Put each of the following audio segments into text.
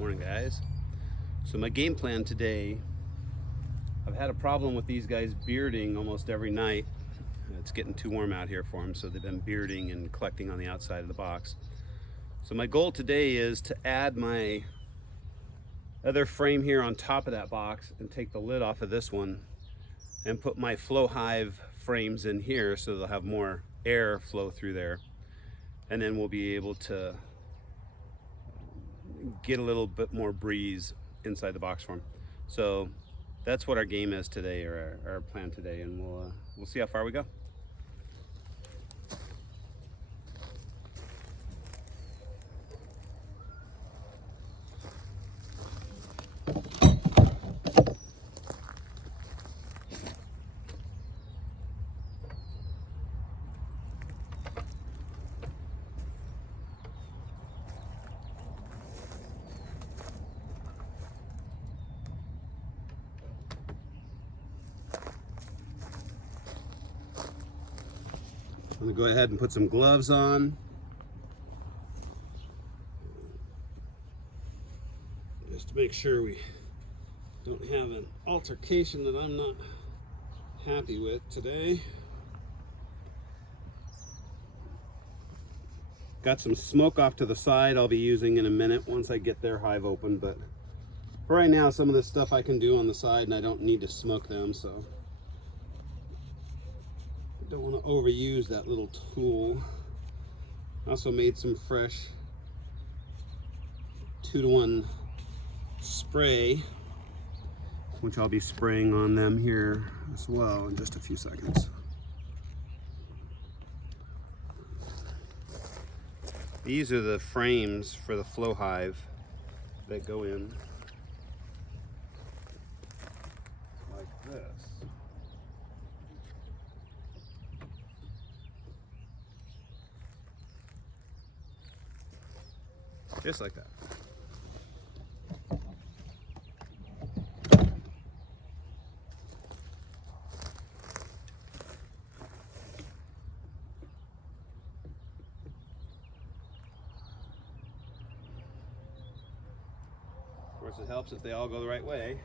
Morning, guys. So my game plan today, I've had a problem with these guys bearding almost every night. It's getting too warm out here for them, so they've been bearding and collecting on the outside of the box. So my goal today is to add my other frame here on top of that box and take the lid off of this one and put my flow hive frames in here so they'll have more air flow through there. And then we'll be able to get a little bit more breeze inside the box form. So that's what our game is today, or our plan today, and we'll see how far we go. I'm gonna go ahead and put some gloves on. Just to make sure we don't have an altercation that I'm not happy with today. Got some smoke off to the side I'll be using in a minute once I get their hive open, but for right now some of this stuff I can do on the side and I don't need to smoke them, so don't want to overuse that little tool. Also made some fresh 2-to-1 spray, which I'll be spraying on them here as well in just a few seconds. These are the frames for the flow hive that go in like this. Just like that. Of course, it helps if they all go the right way.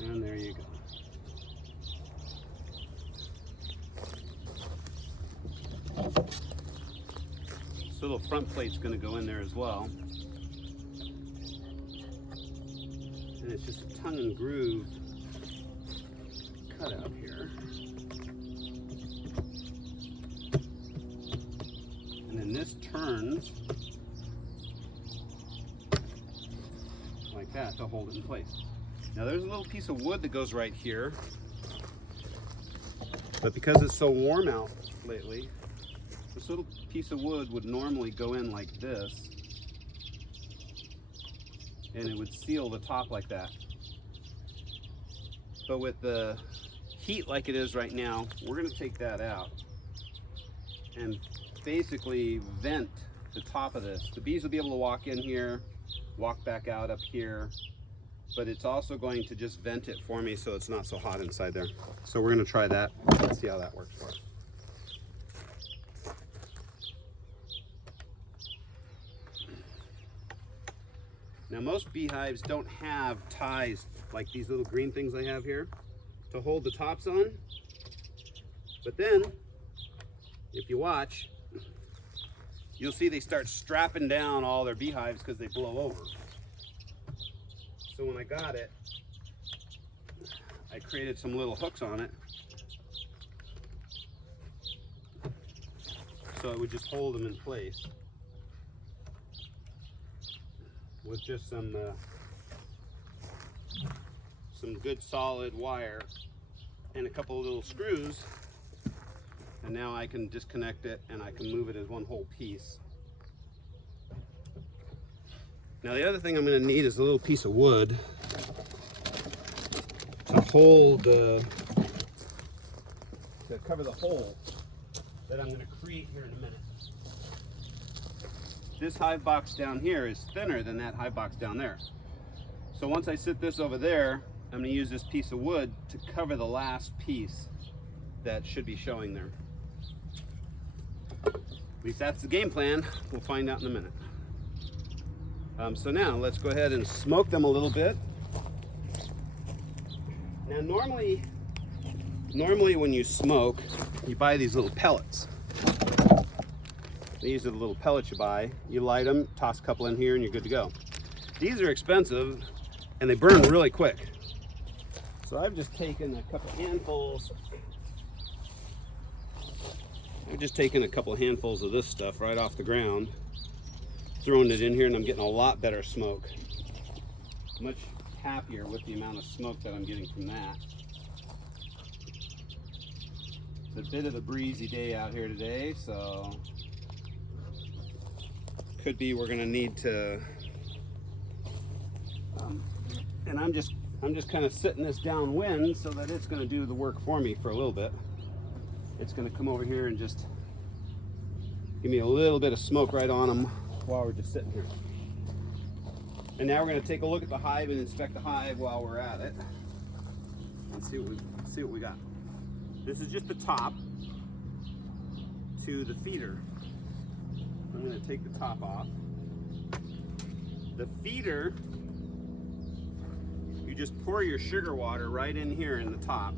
And there you go. This little front plate's going to go in there as well. And it's just a tongue and groove cut out here. And then this turns like that to hold it in place. Now there's a little piece of wood that goes right here, but because it's so warm out lately, this little piece of wood would normally go in like this, and it would seal the top like that. But with the heat like it is right now, we're going to take that out and basically vent the top of this. The bees will be able to walk in here, walk back out up here, but it's also going to just vent it for me so it's not so hot inside there. So we're going to try that. Let's see how that works for us. Now most beehives don't have ties like these little green things I have here to hold the tops on. But then, if you watch, you'll see they start strapping down all their beehives because they blow over. So when I got it, I created some little hooks on it so it would just hold them in place with just some good solid wire and a couple of little screws, and now I can disconnect it and I can move it as one whole piece. Now the other thing I'm going to need is a little piece of wood to hold, to cover the hole that I'm going to create here in a minute. This hive box down here is thinner than that hive box down there. So once I sit this over there, I'm going to use this piece of wood to cover the last piece that should be showing there. At least that's the game plan. We'll find out in a minute. So now let's go ahead and smoke them a little bit. Now normally when you smoke, you buy these little pellets. These are the little pellets you buy. You light them, toss a couple in here, and you're good to go. These are expensive, and they burn really quick. So I've just taken a couple handfuls. I've just taken a couple handfuls of this stuff right off the ground, throwing it in here, and I'm getting a lot better smoke. Much happier with the amount of smoke that I'm getting from that. It's a bit of a breezy day out here today, so could be we're going to need to. And I'm just kind of sitting this downwind so that it's going to do the work for me for a little bit. It's going to come over here and just give me a little bit of smoke right on them while we're just sitting here. And now we're going to take a look at the hive and inspect the hive while we're at it and see what we got. This is just the top to the feeder. I'm going to take the top off. The feeder, you just pour your sugar water right in here in the top.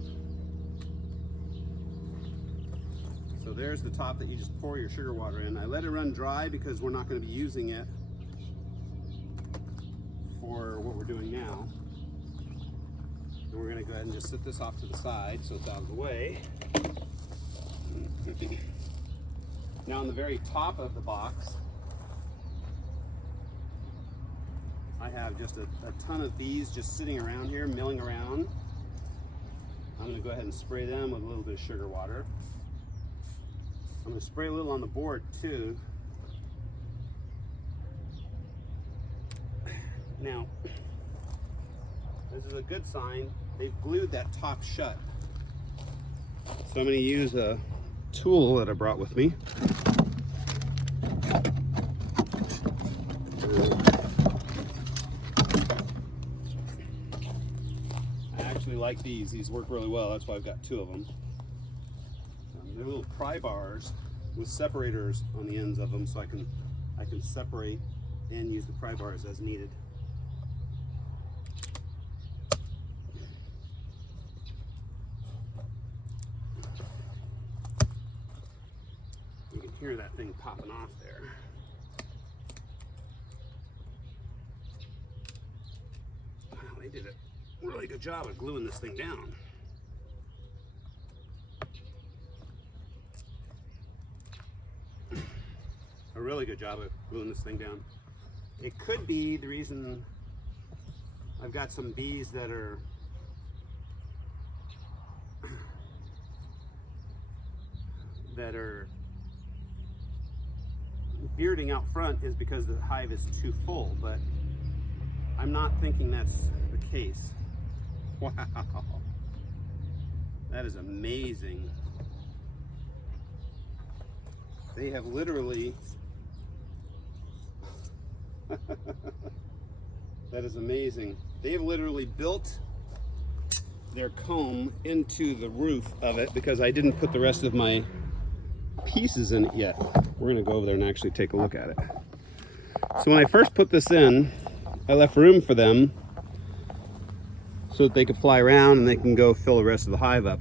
So there's the top that you just pour your sugar water in. I let it run dry because we're not going to be using it for what we're doing now. And we're going to go ahead and just set this off to the side so it's out of the way. Now on the very top of the box, I have just a ton of bees just sitting around here, milling around. I'm going to go ahead and spray them with a little bit of sugar water. I'm going to spray a little on the board too. Now, this is a good sign. They've glued that top shut. So I'm going to use a tool that I brought with me. I actually like these. These work really well. That's why I've got two of them. They're little pry bars with separators on the ends of them, so I can separate and use the pry bars as needed. You can hear that thing popping off there. Wow, they did a really good job of gluing this thing down. A really good job of gluing this thing down. It could be the reason I've got some bees that are bearding out front is because the hive is too full, but I'm not thinking that's the case. Wow, that is amazing. They have literally that is amazing. They have literally built their comb into the roof of it because I didn't put the rest of my pieces in it yet. We're gonna go over there and actually take a look at it. So when I first put this in, I left room for them so that they could fly around and they can go fill the rest of the hive up.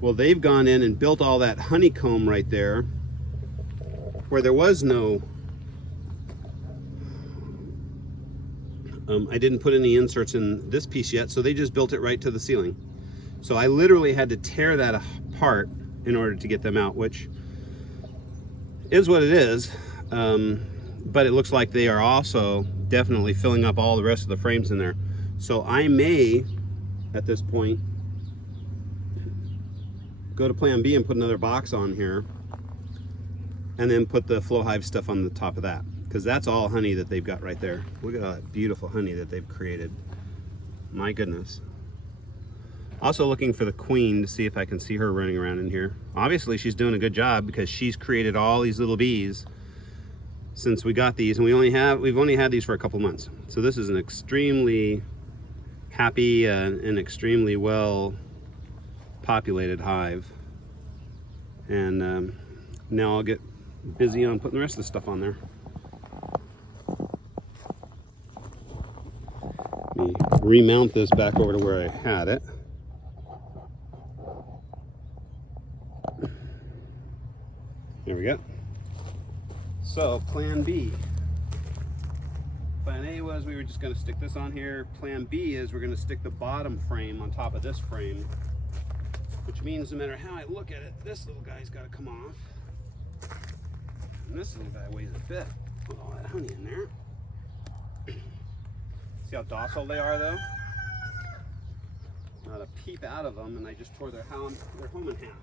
Well, they've gone in and built all that honeycomb right there where there was no, I didn't put any inserts in this piece yet, so they just built it right to the ceiling. So I literally had to tear that apart in order to get them out, which is what it is. But it looks like they are also definitely filling up all the rest of the frames in there. So I may, at this point, go to plan B and put another box on here and then put the flow hive stuff on the top of that, because that's all honey that they've got right there. Look at all that beautiful honey that they've created. My goodness. Also looking for the queen to see if I can see her running around in here. Obviously she's doing a good job because she's created all these little bees since we got these, and we've only had these for a couple months. So this is an extremely happy and extremely well populated hive. And now I'll get busy on putting the rest of the stuff on there. Let me remount this back over to where I had it. There we go. So plan B. Plan A was we were just going to stick this on here. Plan B is we're going to stick the bottom frame on top of this frame, which means no matter how I look at it, this little guy's got to come off. And this little guy weighs a bit with all that honey in there. See how docile they are though? Not a peep out of them, and I just tore their home in half.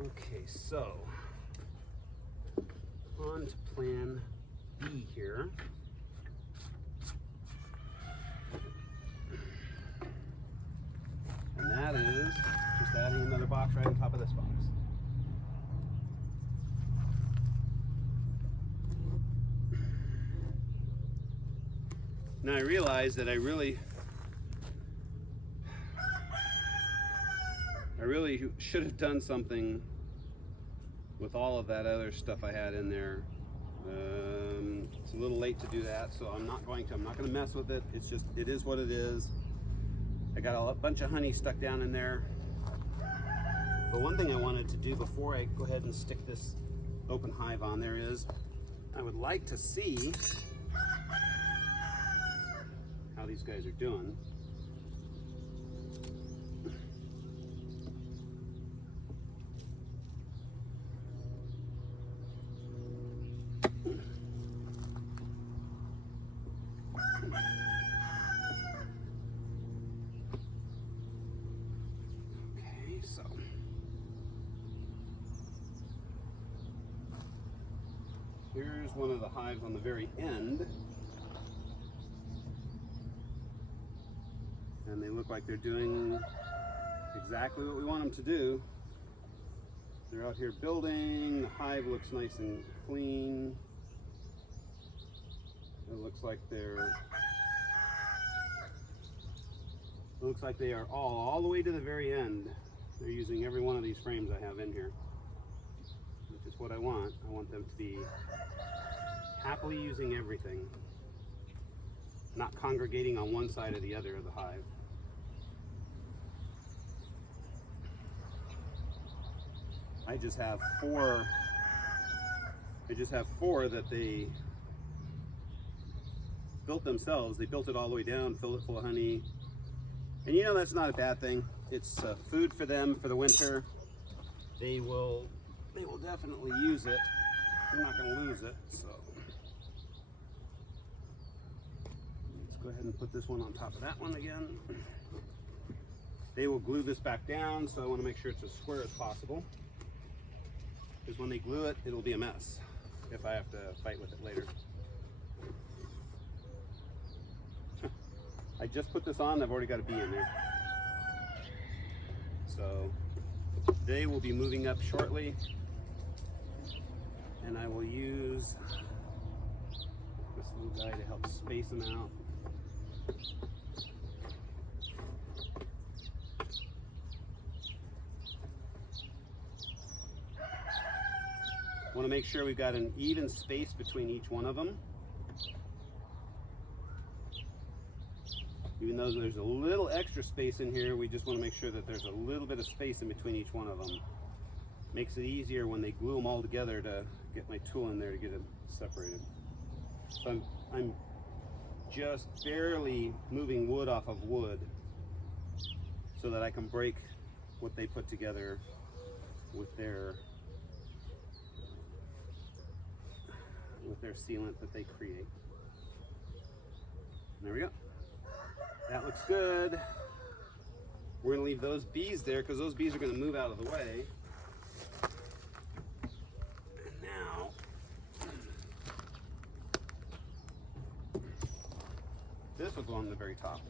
Okay, so on to plan B here. And that is just adding another box right on top of this box. Now I realize that I really should have done something with all of that other stuff I had in there. It's a little late to do that, so I'm not going to mess with it. It's just, it is what it is. I got a bunch of honey stuck down in there. But one thing I wanted to do before I go ahead and stick this open hive on there is I would like to see how these guys are doing. So here's one of the hives on the very end, and they look like they're doing exactly what we want them to do. They're out here building. The hive looks nice and clean. It looks like they are all the way to the very end. They're using every one of these frames I have in here, which is what I want. I want them to be happily using everything, not congregating on one side or the other of the hive. I just have four that they built themselves. They built it all the way down, filled it full of honey. And you know, that's not a bad thing. It's food for them for the winter. They will definitely use it. They're not going to lose it. So let's go ahead and put this one on top of that one again. They will glue this back down, so I want to make sure it's as square as possible, because when they glue it, it'll be a mess if I have to fight with it later. I just put this on, I've already got a bee in there. So they will be moving up shortly, and I will use this little guy to help space them out. Want to make sure we've got an even space between each one of them. Even though there's a little extra space in here, we just want to make sure that there's a little bit of space in between each one of them. Makes it easier when they glue them all together to get my tool in there to get it separated. So I'm just barely moving wood off of wood so that I can break what they put together with their sealant that they create. There we go. That looks good. We're gonna leave those bees there because those bees are gonna move out of the way. And now, this will go on the very top.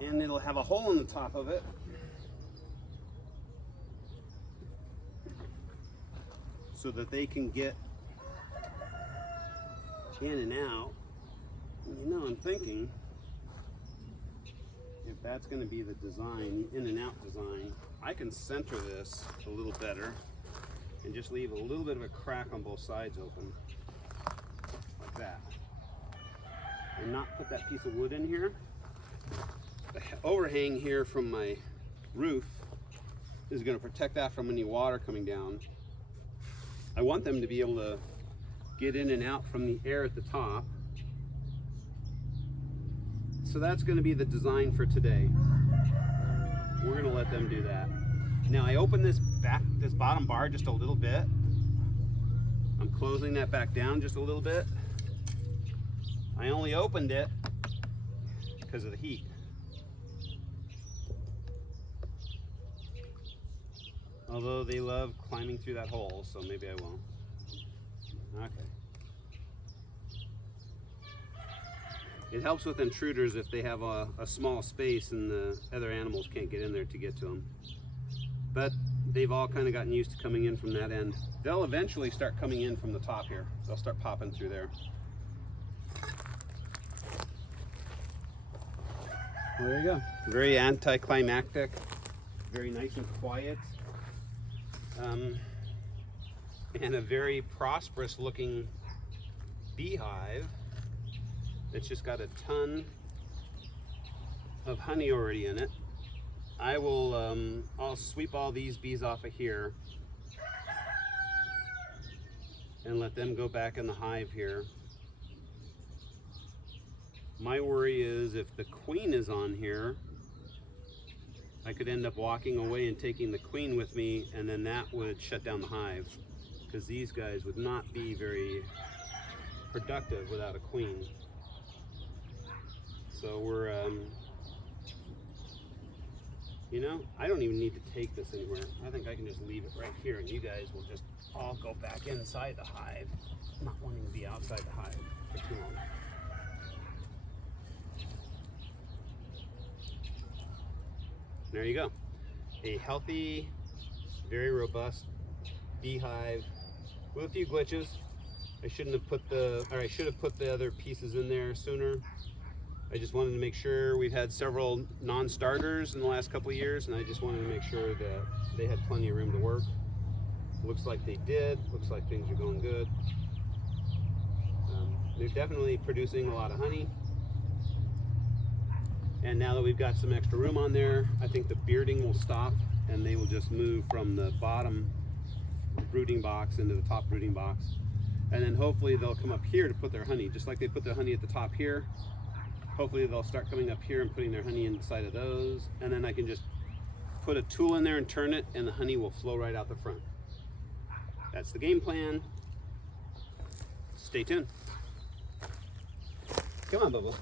And it'll have a hole in the top of it. So that they can get in and out. You know, I'm thinking if that's going to be the design, in and out design, I can center this a little better and just leave a little bit of a crack on both sides open, like that. And not put that piece of wood in here. The overhang here from my roof is going to protect that from any water coming down. I want them to be able to get in and out from the air at the top. So that's going to be the design for today. We're going to let them do that. Now I open this bottom bar just a little bit. I'm closing that back down just a little bit. I only opened it because of the heat. Although they love climbing through that hole, so maybe I won't. Okay. It helps with intruders if they have a small space and the other animals can't get in there to get to them. But they've all kind of gotten used to coming in from that end. They'll eventually start coming in from the top here. They'll start popping through there. There you go. Very anticlimactic, very nice and quiet. And a very prosperous looking beehive that's just got a ton of honey already in it. I'll sweep all these bees off of here and let them go back in the hive here. My worry is if the queen is on here, I could end up walking away and taking the queen with me, and then that would shut down the hive, because these guys would not be very productive without a queen. So we're, you know, I don't even need to take this anywhere. I think I can just leave it right here, and you guys will just all go back inside the hive, not wanting to be outside the hive for too long. There you go. A healthy, very robust beehive with a few glitches. I should have put the other pieces in there sooner. I just wanted to make sure. We've had several non-starters in the last couple of years, and I just wanted to make sure that they had plenty of room to work. Looks like they did. Looks like things are going good. They're definitely producing a lot of honey. And now that we've got some extra room on there, I think the bearding will stop and they will just move from the bottom brooding box into the top brooding box. And then hopefully they'll come up here to put their honey, just like they put their honey at the top here. Hopefully they'll start coming up here and putting their honey inside of those. And then I can just put a tool in there and turn it, and the honey will flow right out the front. That's the game plan. Stay tuned. Come on, Bubba.